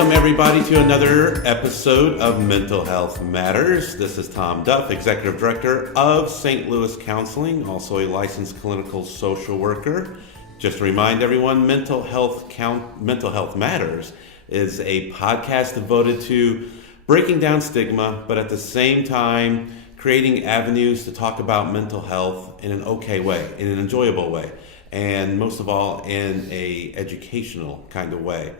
Welcome, everybody, to another episode of Mental Health Matters. This is Tom Duff, Executive Director of St. Louis Counseling, also a licensed clinical social worker. Just to remind everyone, Mental Health Matters is a podcast devoted to breaking down stigma, but at the same time, creating avenues to talk about mental health in an okay way, in an enjoyable way, and most of all, in a educational kind of way.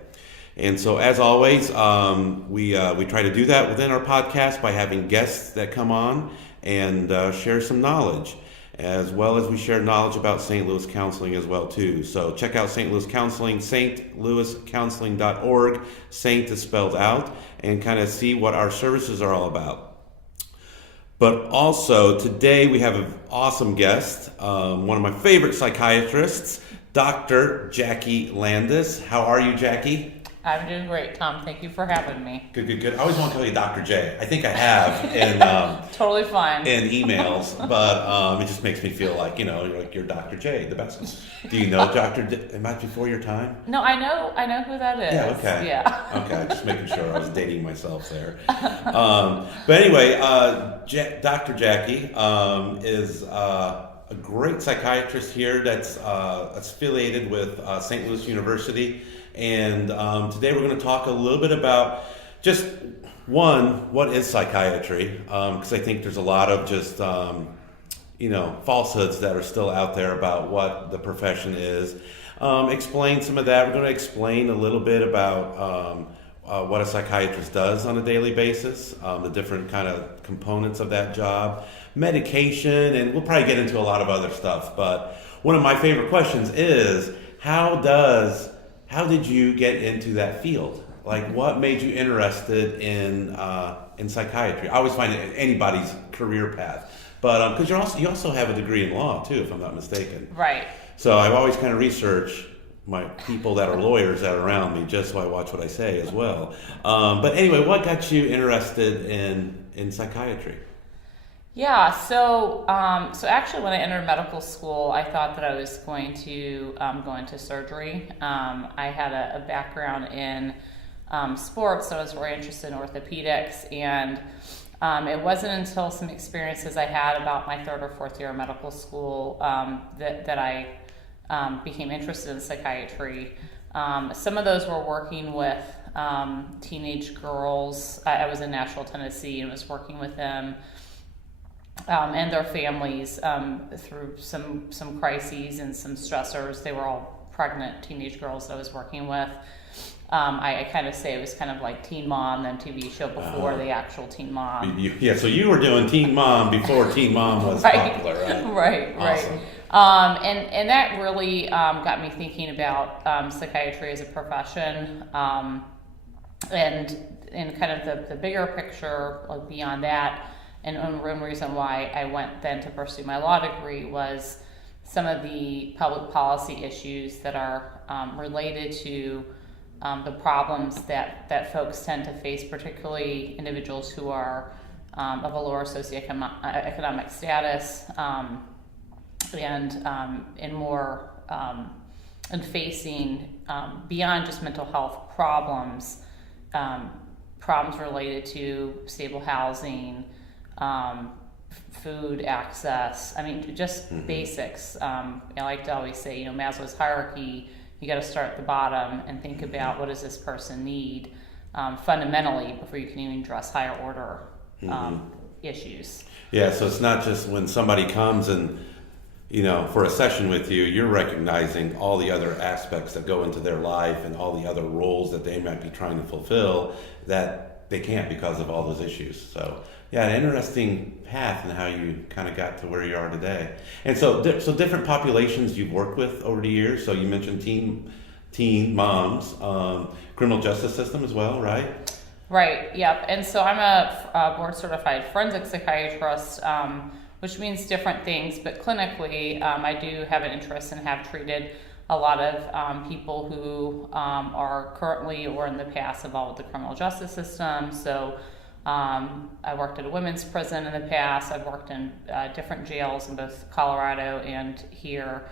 And so, as always, we try to do that within our podcast by having guests that come on and share some knowledge, as well as we share knowledge about St. Louis Counseling as well, too. So check out St. Louis Counseling, stlouiscounseling.org. Saint is spelled out, and kind of see what our services are all about. But also, today we have an awesome guest, one of my favorite psychiatrists, Dr. Jackie Landess. How are you, Jackie? I'm doing great, Tom. Thank you for having me. Good. I always want to call you Dr. J. I think I have in totally fine in emails, but it just makes me feel like you're Dr. J, the best one. Do you know Dr. J? Am I before your time? No, I know who that is. Yeah. Okay. Yeah. Okay. Just making sure I was dating myself there. But anyway, Dr. Jackie is a great psychiatrist here that's affiliated with St. Louis University. And today we're going to talk a little bit about just what is psychiatry? Because I think there's a lot of just falsehoods that are still out there about what the profession is. Explain some of that. We're going to explain a little bit about what a psychiatrist does on a daily basis, the different kind of components of that job, medication, and we'll probably get into a lot of other stuff. But one of my favorite questions is how did you get into that field? Like, what made you interested in psychiatry? I always find it anybody's career path, but because you also have a degree in law too, if I'm not mistaken. Right. So I've always kind of researched my people that are lawyers that are around me, just so I watch what I say as well. But anyway, what got you interested in psychiatry? Yeah, so actually when I entered medical school, I thought that I was going to go into surgery. I had a background in sports, so I was very interested in orthopedics, and it wasn't until some experiences I had about my third or fourth year of medical school that I became interested in psychiatry. Some of those were working with teenage girls. I was in Nashville, Tennessee, and was working with them and their families through some crises and some stressors. They were all pregnant teenage girls that I was working with. I kind of say it was kind of like Teen Mom, then TV show before the actual Teen Mom. So you were doing Teen Mom before Teen Mom was popular, right? Right, awesome. Right. And that really got me thinking about psychiatry as a profession, and kind of the bigger picture, like beyond that. And one reason why I went then to pursue my law degree was some of the public policy issues that are related to the problems that folks tend to face, particularly individuals who are of a lower socioeconomic status and more and facing beyond just mental health problems related to stable housing, food access. I mean, just basics. I like to always say, Maslow's hierarchy, you got to start at the bottom and think about what does this person need fundamentally before you can even address higher order issues. Yeah, so it's not just when somebody comes and, for a session with you, you're recognizing all the other aspects that go into their life and all the other roles that they might be trying to fulfill that they can't because of all those issues. So yeah, an interesting path in how you kind of got to where you are today. And so different populations you've worked with over the years. So you mentioned teen moms, criminal justice system as well, right? Right, yep. And so I'm a board certified forensic psychiatrist, which means different things, but clinically I do have an interest and have treated a lot of people who are currently or in the past involved with the criminal justice system. So I worked at a women's prison in the past. I've worked in different jails in both Colorado and here.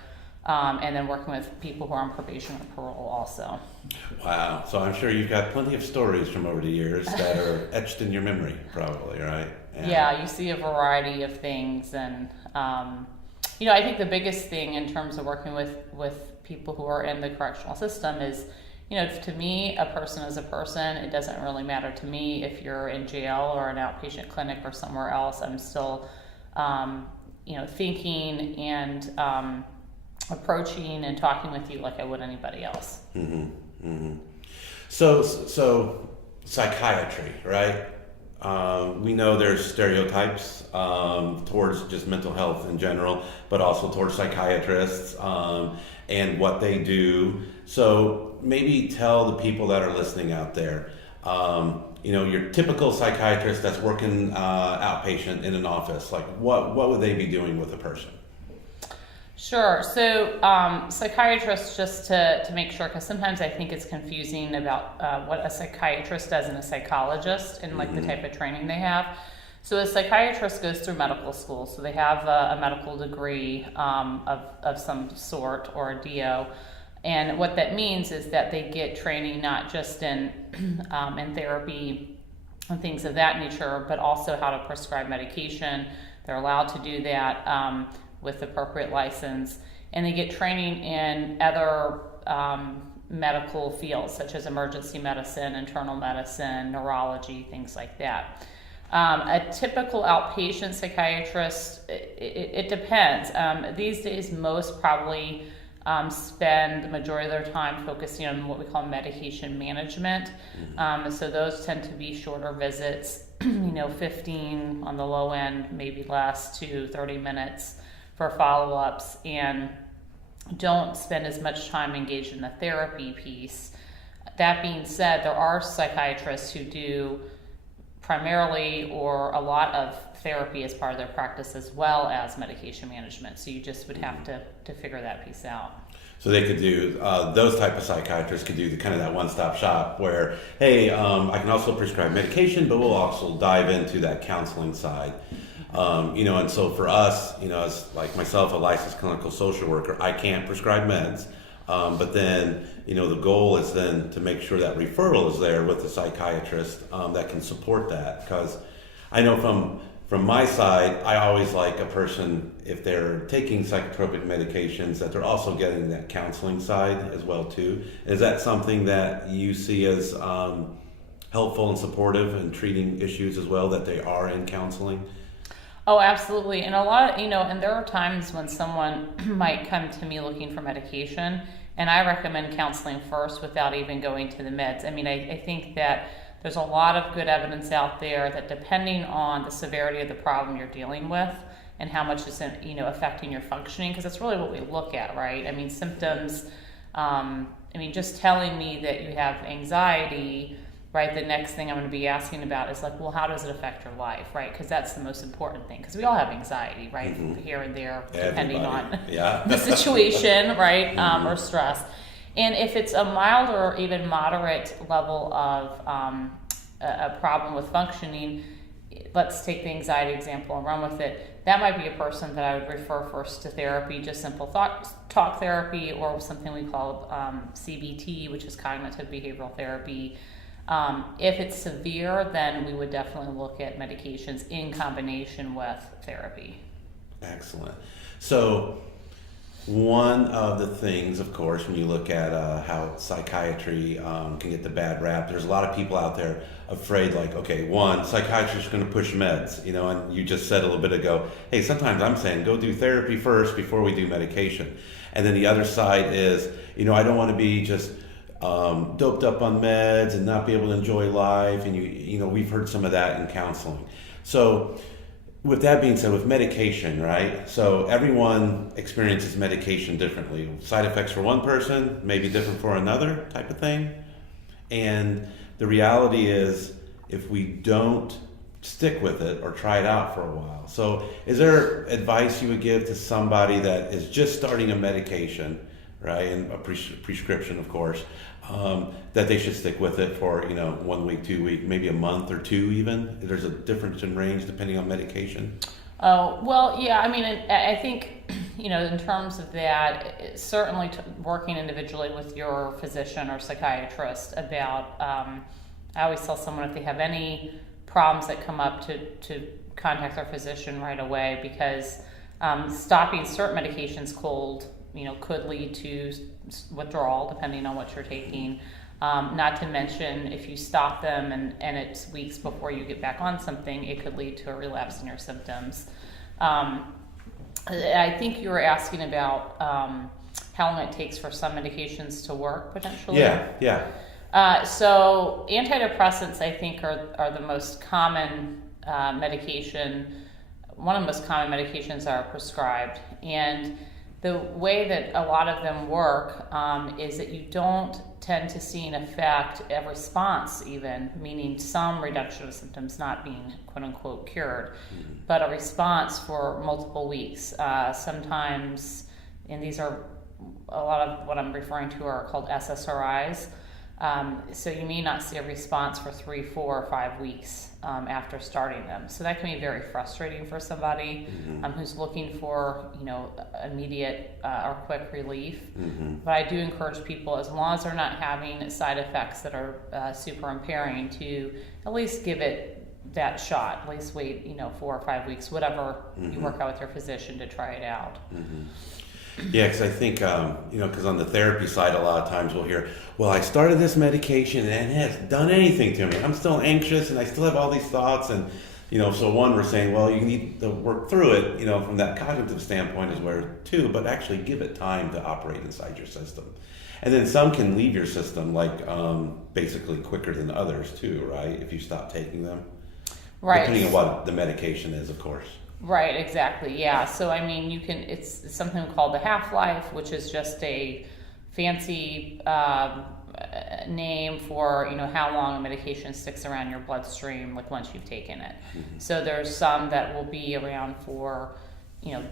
and then working with people who are on probation or parole also. Wow. So I'm sure you've got plenty of stories from over the years that are etched in your memory, probably, right? Yeah, you see a variety of things. And, I think the biggest thing in terms of working with people who are in the correctional system is, to me, a person is a person. It doesn't really matter to me if you're in jail or an outpatient clinic or somewhere else. I'm still, thinking and approaching and talking with you like I would anybody else. Mm-hmm. Mm-hmm. So psychiatry, right? We know there's stereotypes towards just mental health in general, but also towards psychiatrists and what they do. So maybe tell the people that are listening out there, your typical psychiatrist that's working outpatient in an office, like what would they be doing with a person? Sure. So psychiatrists, just to make sure, because sometimes I think it's confusing about what a psychiatrist does and a psychologist and like the type of training they have. So a psychiatrist goes through medical school. So they have a medical degree of some sort or a DO. And what that means is that they get training not just in therapy and things of that nature, but also how to prescribe medication. They're allowed to do that with appropriate license, and they get training in other medical fields such as emergency medicine, internal medicine, neurology, things like that. A typical outpatient psychiatrist, it depends. These days, most probably spend the majority of their time focusing on what we call medication management. So those tend to be shorter visits, 15 on the low end, maybe less, to 30 minutes for follow-ups, and don't spend as much time engaged in the therapy piece. That being said, there are psychiatrists who do primarily or a lot of therapy as part of their practice as well as medication management. So you just would have to figure that piece out. So they could do, those type of psychiatrists could do the kind of that one-stop shop where, hey, I can also prescribe medication, but we'll also dive into that counseling side. And so for us, as like myself, a licensed clinical social worker, I can't prescribe meds. But then, the goal is then to make sure that referral is there with the psychiatrist that can support that. Because I know from my side, I always like a person, if they're taking psychotropic medications, that they're also getting that counseling side as well too. Is that something that you see as helpful and supportive in treating issues as well, that they are in counseling? Oh, absolutely. And a lot of, and there are times when someone might come to me looking for medication, and I recommend counseling first without even going to the meds. I mean, I think that there's a lot of good evidence out there that depending on the severity of the problem you're dealing with and how much it's, affecting your functioning, because that's really what we look at, right? I mean, symptoms, just telling me that you have anxiety, right, the next thing I'm going to be asking about is like, well, how does it affect your life, right? Because that's the most important thing, because we all have anxiety, right, here and there, depending on the situation, right, or stress. And if it's a mild or even moderate level of a problem with functioning, let's take the anxiety example and run with it. That might be a person that I would refer first to therapy, just simple talk therapy, or something we call CBT, which is cognitive behavioral therapy. If it's severe, then we would definitely look at medications in combination with therapy. Excellent. So one of the things, of course, when you look at how psychiatry can get the bad rap, there's a lot of people out there afraid, like, okay, one, psychiatrists are going to push meds, and you just said a little bit ago, hey, sometimes I'm saying go do therapy first before we do medication. And then the other side is, I don't want to be just doped up on meds and not be able to enjoy life. And we've heard some of that in counseling. So with that being said, with medication, right? So everyone experiences medication differently. Side effects for one person may be different for another type of thing. And the reality is, if we don't stick with it or try it out for a while. So is there advice you would give to somebody that is just starting a medication, right, and a prescription, of course, that they should stick with it for 1 week, 2 weeks, maybe a month or two even? There's a difference in range depending on medication. Oh, well, yeah, I mean, I think, in terms of that, certainly working individually with your physician or psychiatrist about, I always tell someone if they have any problems that come up to contact their physician right away, because stopping certain medications cold, could lead to withdrawal depending on what you're taking. Not to mention, if you stop them and it's weeks before you get back on something, it could lead to a relapse in your symptoms. I think you were asking about how long it takes for some medications to work potentially. Yeah. So antidepressants, I think, are the most common medication. One of the most common medications that are prescribed, and the way that a lot of them work is that you don't tend to see an effect, a response even, meaning some reduction of symptoms, not being quote unquote cured, but a response for multiple weeks. Sometimes, and these are a lot of what I'm referring to are called SSRIs. So you may not see a response for 3, 4, or 5 weeks after starting them. So that can be very frustrating for somebody who's looking for, immediate or quick relief. But I do encourage people, as long as they're not having side effects that are super impairing, to at least give it that shot. At least wait, 4 or 5 weeks, whatever you work out with your physician to try it out. Yeah, because I think, because on the therapy side, a lot of times we'll hear, well, I started this medication and it hasn't done anything to me. I'm still anxious and I still have all these thoughts. And, so one, we're saying, well, you need to work through it, from that cognitive standpoint is where two, but actually give it time to operate inside your system. And then some can leave your system, like basically quicker than others too, right? If you stop taking them. Right. Depending on what the medication is, of course. Right, exactly, yeah. So, I mean, it's something called the half-life, which is just a fancy name for, how long a medication sticks around your bloodstream, like once you've taken it. So there's some that will be around for,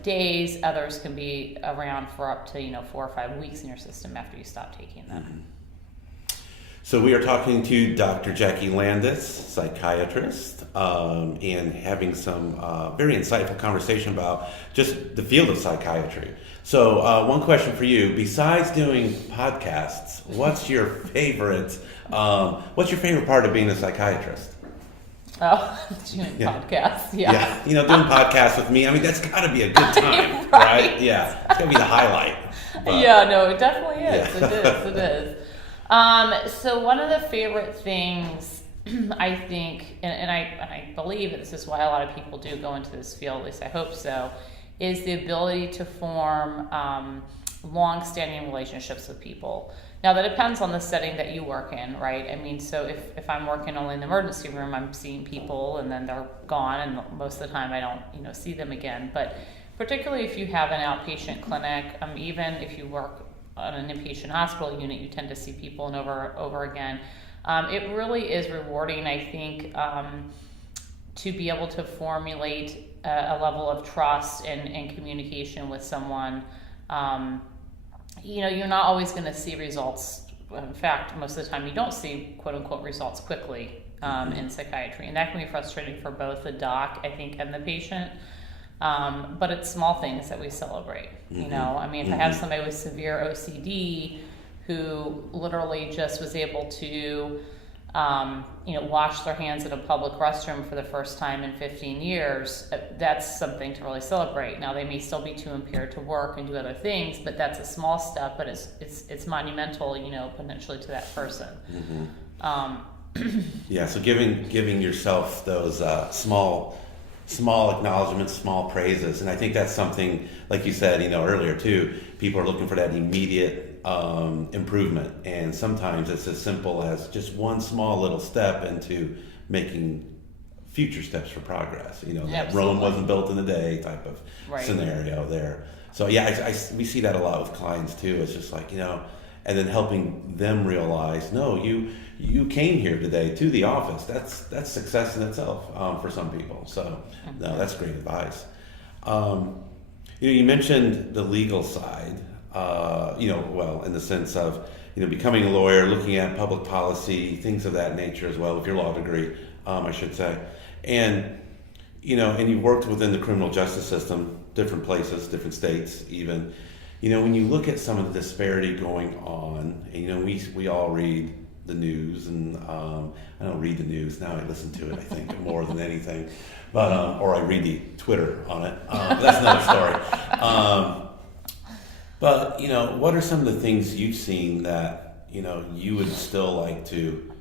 days. Others can be around for up to, 4 or 5 weeks in your system after you stop taking them. So we are talking to Dr. Jackie Landess, psychiatrist, and having some very insightful conversation about just the field of psychiatry. So one question for you: besides doing podcasts, what's your favorite part of being a psychiatrist? Oh, doing podcasts, yeah. Doing podcasts with me. I mean, that's got to be a good time, right? Yeah, it's got to be the highlight. But, yeah, no, it definitely is. Yeah. It is. So one of the favorite things I think, and I believe that this is why a lot of people do go into this field, at least I hope so, is the ability to form long-standing relationships with people. Now that depends on the setting that you work in, right? I mean, so if I'm working only in the emergency room, I'm seeing people and then they're gone, and most of the time I don't, see them again. But particularly if you have an outpatient clinic, even if you work on an inpatient hospital unit, you tend to see people and over again. It really is rewarding, I think, to be able to formulate a level of trust and communication with someone. You're not always going to see results. In fact, most of the time you don't see quote-unquote results quickly in psychiatry. And that can be frustrating for both the doc, I think, and the patient. But it's small things that we celebrate. If I have somebody with severe OCD who literally just was able to, wash their hands in a public restroom for the first time in 15 years, that's something to really celebrate. Now, they may still be too impaired to work and do other things, but that's a small step, but it's monumental, potentially to that person. Yeah, so giving yourself those small acknowledgments, small praises. And I think that's something, like you said, earlier too, people are looking for that immediate improvement. And sometimes it's as simple as just one small little step into making future steps for progress. That Rome wasn't built in a day type of scenario there. So yeah, we see that a lot with clients too. It's just like, and then helping them realize, no, you came here today to the office. That's success in itself for some people. So no, that's great advice. You mentioned the legal side. In the sense of becoming a lawyer, looking at public policy, things of that nature as well with your law degree, I should say. And and you've worked within the criminal justice system, different places, different states even, when you look at some of the disparity going on, and, we all read the news, and I don't read the news now, I listen to it, I think, more than anything, but or I read the Twitter on it, but that's another story. But, what are some of the things you've seen that, you would still like to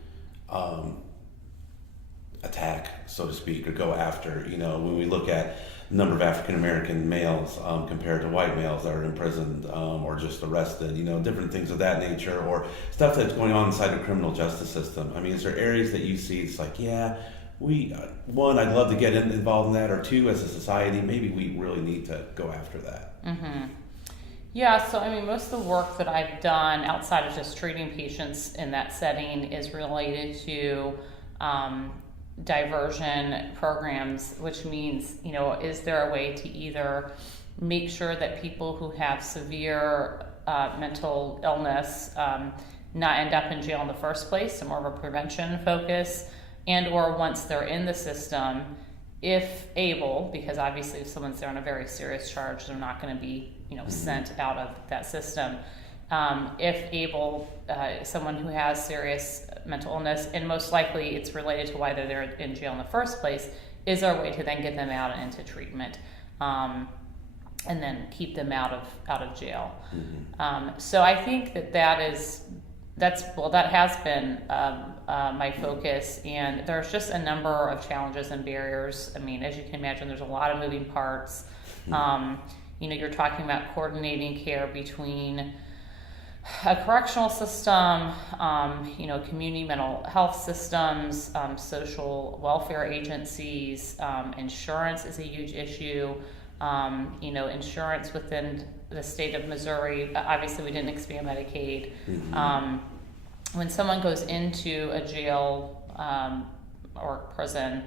attack, so to speak, or go after, when we look at the number of African American males compared to white males that are imprisoned or just arrested, different things of that nature, or stuff that's going on inside the criminal justice system. I mean, is there areas that you see it's like, yeah, one, I'd love to get involved in that, or two, as a society, maybe we really need to go after that? Mm-hmm. Yeah, so most of the work that I've done outside of just treating patients in that setting is related to diversion programs, which means, is there a way to either make sure that people who have severe mental illness not end up in jail in the first place, so more of a prevention focus, and or once they're in the system, if able, because obviously if someone's there on a very serious charge, they're not going to be sent out of that system. If able, someone who has serious mental illness, and most likely it's related to why they're in jail in the first place, is there a way to then get them out and into treatment, and then keep them out of jail? Mm-hmm. So I think that has been my focus, and there's just a number of challenges and barriers. As you can imagine, there's a lot of moving parts. Mm-hmm. You're talking about coordinating care between a correctional system, community mental health systems, social welfare agencies. Insurance is a huge issue. Insurance within the state of Missouri, obviously we didn't expand Medicaid. Mm-hmm. When someone goes into a jail or prison,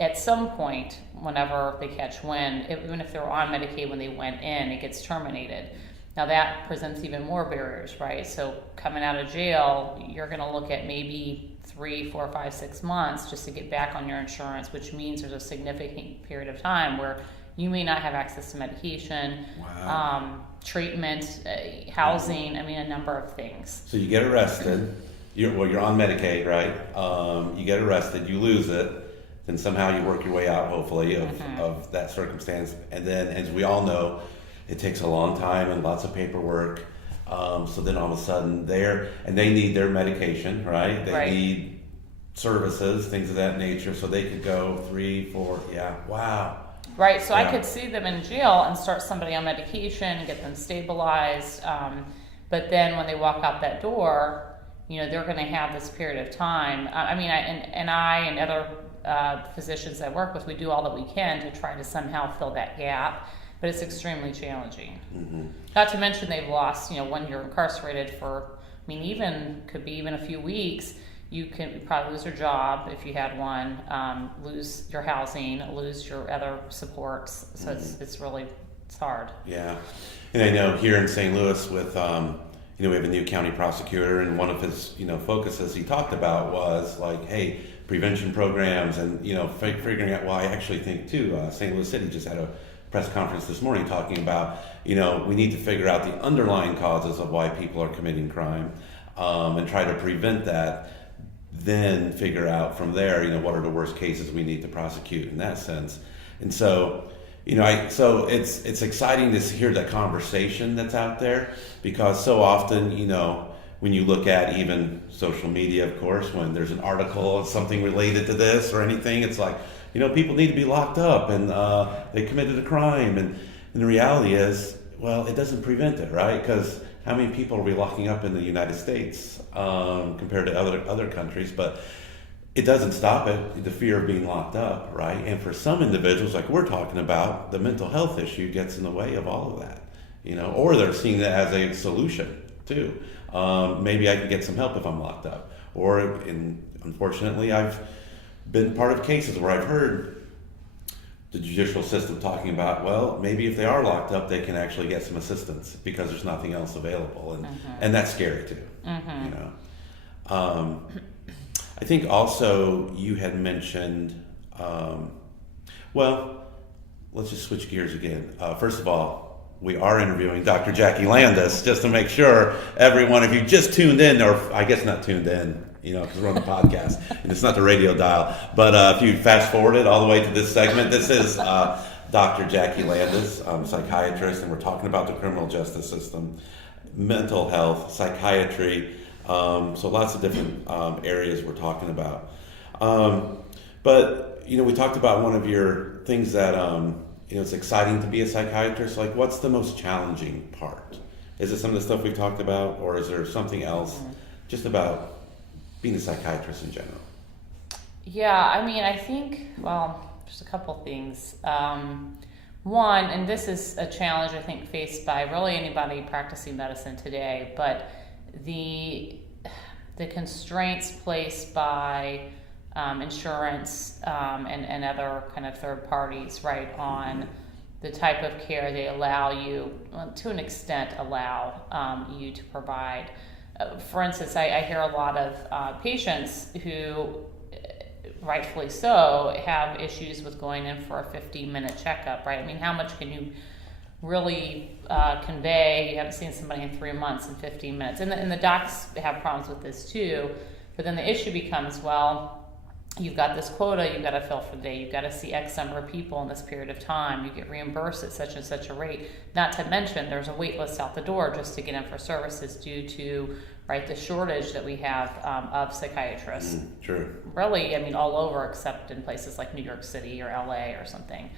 at some point, whenever they catch wind, even if they were on Medicaid when they went in, it gets terminated. Now that presents even more barriers, right? So coming out of jail, you're going to look at maybe 3, 4, 5, 6 months just to get back on your insurance, which means there's a significant period of time where you may not have access to medication, treatment, housing, a number of things. So you get arrested, you're on Medicaid, right? You get arrested, you lose it, then somehow you work your way out, hopefully, of that circumstance. And then, as we all know, it takes a long time and lots of paperwork. So then all of a sudden they need their medication, right? They need services, things of that nature, so they could go 3, 4, wow. Right, so I could see them in jail and start somebody on medication and get them stabilized. But then when they walk out that door, they're going to have this period of time. I and other physicians I work with, we do all that we can to try to somehow fill that gap, but it's extremely challenging. Mm-hmm. Not to mention they've lost, when you're incarcerated for, could be even a few weeks, you can probably lose your job if you had one, lose your housing, lose your other supports. So it's hard. Yeah, and I know here in St. Louis with, we have a new county prosecutor, and one of his, focuses he talked about was like, hey, prevention programs, and figuring out. Well, I actually think too, St. Louis City just had a press conference this morning talking about, we need to figure out the underlying causes of why people are committing crime, and try to prevent that. Then figure out from there, what are the worst cases we need to prosecute in that sense. And so, so it's exciting to hear that conversation that's out there, because so often, when you look at even social media, of course, when there's an article or something related to this or anything, it's like, people need to be locked up and they committed a crime. And the reality is, well, it doesn't prevent it, right? Because how many people are we locking up in the United States compared to other countries? But it doesn't stop it, the fear of being locked up, right? And for some individuals, like we're talking about, the mental health issue gets in the way of all of that, or they're seeing that as a solution too. Maybe I can get some help if I'm locked up. Unfortunately, I've been part of cases where I've heard the judicial system talking about, well, maybe if they are locked up, they can actually get some assistance because there's nothing else available, and that's scary too. I think also you had mentioned Well, let's just switch gears again. First of all, we are interviewing Dr. Jackie Landess, just to make sure everyone, if you just tuned in, or I guess not tuned in, because we're on the podcast and it's not the radio dial, but if you fast forwarded all the way to this segment, this is Dr. Jackie Landess, psychiatrist, and we're talking about the criminal justice system, mental health, psychiatry, so lots of different areas we're talking about. But we talked about one of your things that it's exciting to be a psychiatrist. Like, what's the most challenging part? Is it some of the stuff we've talked about, or is there something else just about being a psychiatrist in general? Yeah, I think, there's a couple things. One, and this is a challenge I think faced by really anybody practicing medicine today, but the constraints placed by insurance and other kind of third parties, right, on the type of care they allow you, to an extent, allow you to provide. For instance, I hear a lot of patients who, rightfully so, have issues with going in for a 15-minute checkup, right? How much can you really convey? You haven't seen somebody in 3 months in 15 minutes. And the docs have problems with this too. But then the issue becomes, you've got this quota you've got to fill for the day. You've got to see X number of people in this period of time. You get reimbursed at such and such a rate. Not to mention there's a wait list out the door just to get in for services due to the shortage that we have of psychiatrists. True. Really, all over except in places like New York City or LA or something.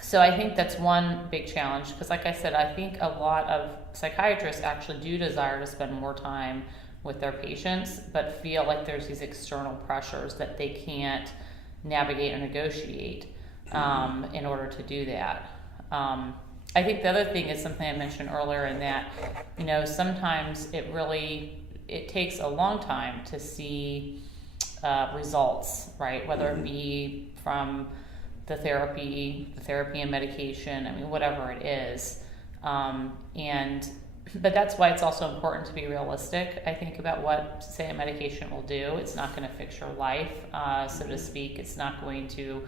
So I think that's one big challenge because, like I said, I think a lot of psychiatrists actually do desire to spend more time with their patients, but feel like there's these external pressures that they can't navigate or negotiate in order to do that. I think the other thing is something I mentioned earlier in that, sometimes it takes a long time to see results, right? Whether it be from the therapy and medication, whatever it is. But that's why it's also important to be realistic, I think, about what, say, a medication will do. It's not going to fix your life, so to speak. It's not going to,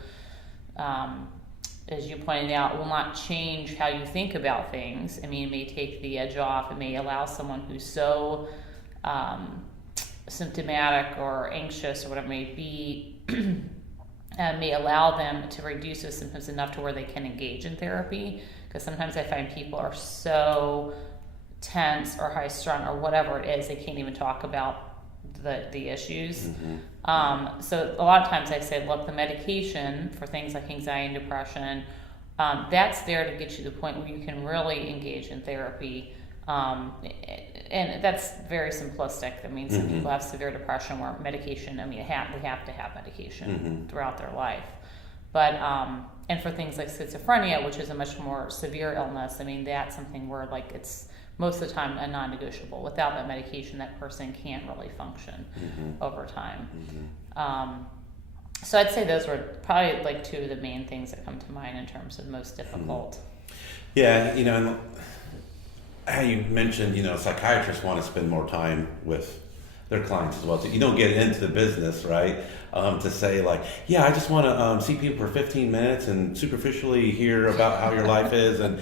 as you pointed out, will not change how you think about things. It may take the edge off. It may allow someone who's so symptomatic or anxious or whatever it may be, may allow them to reduce those symptoms enough to where they can engage in therapy. Because sometimes I find people are so tense or high strung or whatever it is, they can't even talk about the issues. So a lot of times I say, look, the medication for things like anxiety and depression, that's there to get you to the point where you can really engage in therapy. And that's very simplistic. Some people have severe depression where medication, they have to have medication throughout their life. But and for things like schizophrenia, which is a much more severe illness, that's something where it's most of the time a non-negotiable. Without that medication, that person can't really function over time. So I'd say those were probably two of the main things that come to mind in terms of most difficult. Yeah, and how you mentioned, psychiatrists want to spend more time with their clients as well. So you don't get into the business, right? To say I just want to see people for 15 minutes and superficially hear about how your life is and,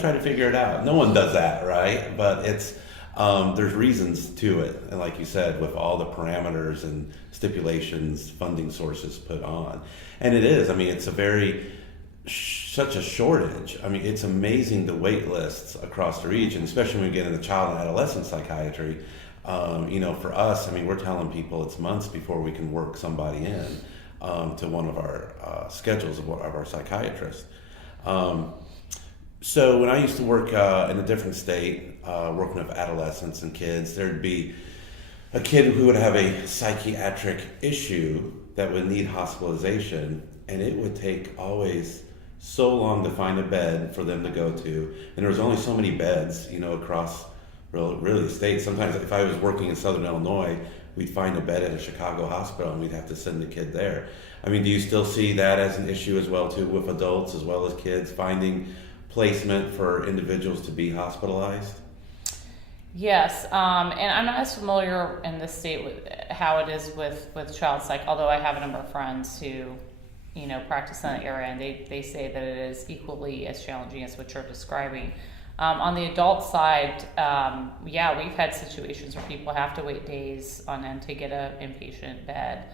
try to figure it out. No one does that, right? But it's, there's reasons to it. And like you said, with all the parameters and stipulations, funding sources put on. And it is, it's such a shortage. It's amazing the wait lists across the region, especially when we get into child and adolescent psychiatry. For us, we're telling people it's months before we can work somebody in to one of our schedules of our psychiatrists. So when I used to work in a different state, working with adolescents and kids, there'd be a kid who would have a psychiatric issue that would need hospitalization, and it would take always so long to find a bed for them to go to, and there was only so many beds, across really the state. Sometimes if I was working in Southern Illinois, we'd find a bed at a Chicago hospital and we'd have to send the kid there. Do you still see that as an issue as well too, with adults as well as kids, finding placement for individuals to be hospitalized? Yes, and I'm not as familiar in this state with how it is with child psych, although I have a number of friends who practice in that area, and they say that it is equally as challenging as what you're describing. On the adult side, we've had situations where people have to wait days on end to get an inpatient bed.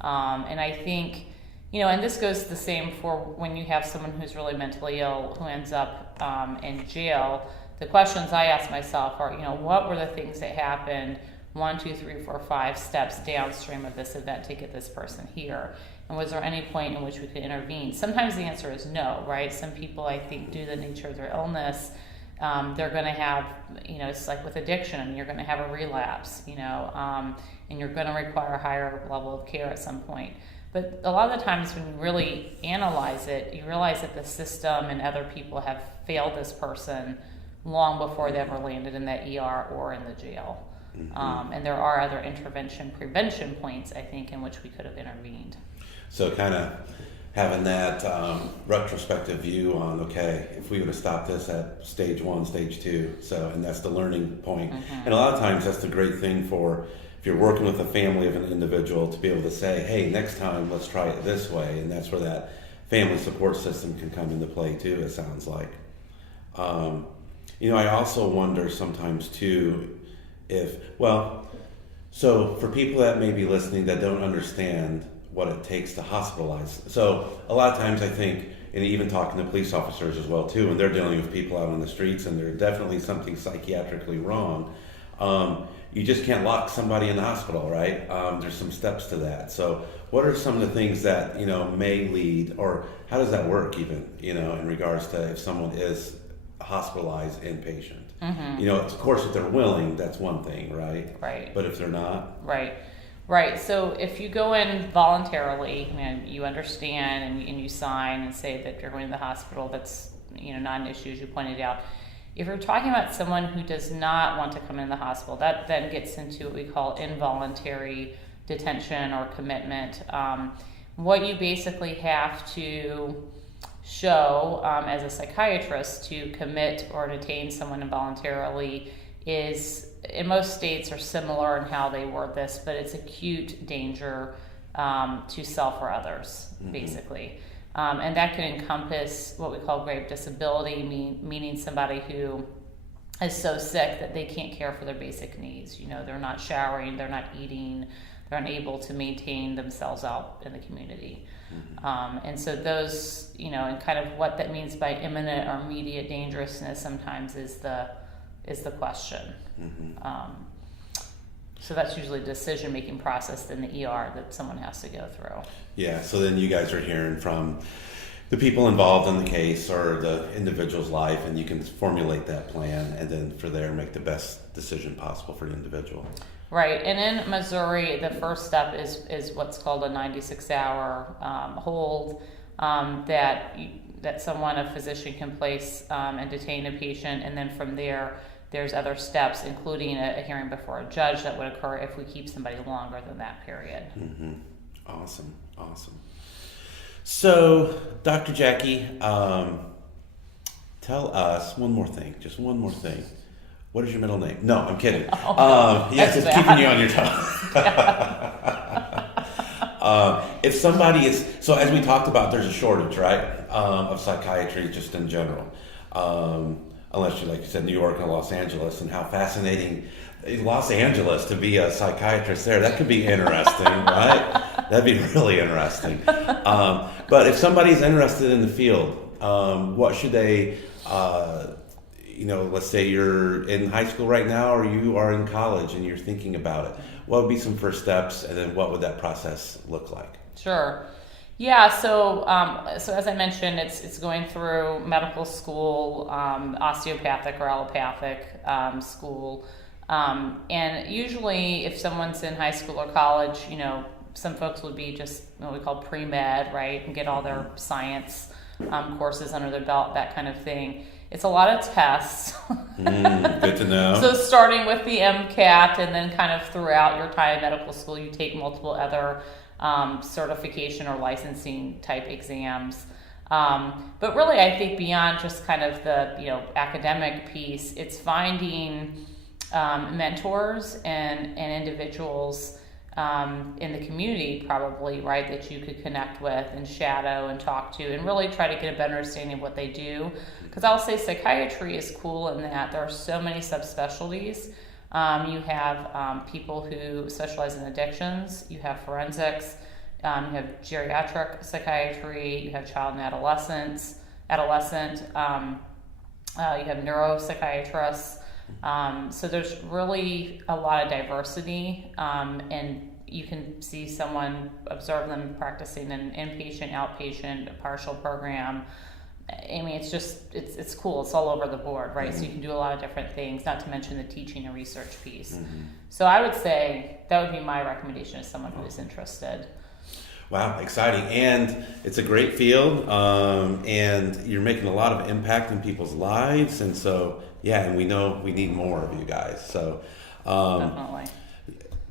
And I think, and this goes the same for when you have someone who's really mentally ill who ends up in jail. The questions I ask myself are, what were the things that happened 1, 2, 3, 4, 5 steps downstream of this event to get this person here? And was there any point in which we could intervene? Sometimes the answer is no, right? Some people, I think, due to the nature of their illness, they're going to have, it's like with addiction, you're going to have a relapse, and you're going to require a higher level of care at some point. But a lot of the times when you really analyze it, you realize that the system and other people have failed this person long before they ever landed in that ER or in the jail. Mm-hmm. And there are other prevention points, I think, in which we could have intervened. So kind of having that retrospective view on, okay, if we would have stopped this at stage 1, stage 2, and that's the learning point. Mm-hmm. And a lot of times that's the great thing for, if you're working with a family of an individual, to be able to say, hey, next time let's try it this way, and that's where that family support system can come into play too, it sounds like. I also wonder sometimes too, so for people that may be listening that don't understand what it takes to hospitalize. So a lot of times I think, and even talking to police officers as well too, when they're dealing with people out on the streets and there's definitely something psychiatrically wrong, you just can't lock somebody in the hospital, right? There's some steps to that. So what are some of the things that, may lead, or how does that work even, in regards to if someone is hospitalized inpatient? Mm-hmm. Of course, if they're willing, that's one thing, right? Right. But if they're not? Right. So if you go in voluntarily and you understand and you sign and say that you're going to the hospital, that's not an issue, as you pointed out. If you're talking about someone who does not want to come in the hospital, that then gets into what we call involuntary detention or commitment. What you basically have to show as a psychiatrist to commit or detain someone involuntarily is, in most states are similar in how they word this, but it's acute danger to self or others, mm-hmm. basically. And that can encompass what we call grave disability, meaning somebody who is so sick that they can't care for their basic needs. They're not showering, they're not eating, they're unable to maintain themselves out in the community. Mm-hmm. And so those, and kind of what that means by imminent or immediate dangerousness sometimes is the question. Mm-hmm. So that's usually a decision-making process in the ER that someone has to go through. Yeah, so then you guys are hearing from the people involved in the case or the individual's life, and you can formulate that plan and then for there make the best decision possible for the individual. Right, and in Missouri, the first step is what's called a 96-hour hold that someone, a physician, can place and detain a patient, and then from there, there's other steps, including a hearing before a judge that would occur if we keep somebody longer than that period. Mm-hmm. Awesome. So, Dr. Jackie, tell us one more thing. What is your middle name? No, I'm kidding. Yes, it's keeping you on your toes. If somebody is, so as we talked about, there's a shortage, right, of psychiatry just in general. Unless you, like you said, New York and Los Angeles, and how fascinating Los Angeles to be a psychiatrist there. That could be interesting, right? That'd be really interesting. But if somebody's interested in the field, what should they, let's say you're in high school right now or you are in college and you're thinking about it. What would be some first steps, and then what would that process look like? Sure. Yeah, so as I mentioned, it's going through medical school, osteopathic or allopathic school, and usually if someone's in high school or college, some folks would be just what we call pre-med, right, and get all their science courses under their belt, that kind of thing. It's a lot of tests. Good to know. So starting with the MCAT, and then kind of throughout your time in medical school, you take multiple other certification or licensing type exams. But really, I think beyond just kind of the academic piece, it's finding mentors and individuals in the community, probably, right, that you could connect with and shadow and talk to and really try to get a better understanding of what they do. Because I'll say psychiatry is cool in that there are so many subspecialties. You have people who specialize in addictions, you have forensics, you have geriatric psychiatry, you have child and adolescent, you have neuropsychiatrists. So there's really a lot of diversity, and you can see someone, observe them practicing an inpatient, outpatient, a partial program. I mean, it's cool. It's all over the board, right? So you can do a lot of different things, not to mention the teaching and research piece. So I would say that would be my recommendation to someone who is interested. Wow, exciting. And it's a great field, and you're making a lot of impact in people's lives. And so, yeah, and we know we need more of you guys. So, Definitely.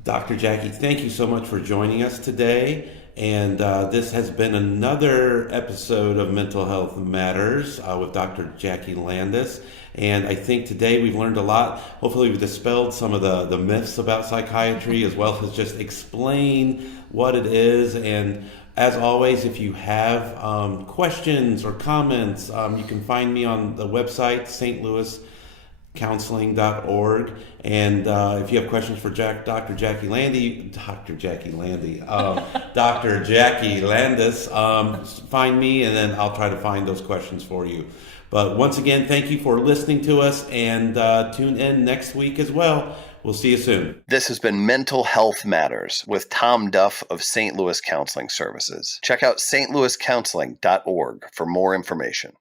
Dr. Jackie, thank you so much for joining us today. And this has been another episode of Mental Health Matters with Dr. Jackie Landess. And I think today we've learned a lot. Hopefully we've dispelled some of the myths about psychiatry, as well as just explain what it is. And as always, if you have questions or comments, you can find me on the website, stlouiscounseling.org. And if you have questions for Dr. Jackie Landess, find me, and then I'll try to find those questions for you. But once again, thank you for listening to us, and tune in next week as well. We'll see you soon. This has been Mental Health Matters with Tom Duff of St. Louis Counseling Services. Check out stlouiscounseling.org for more information.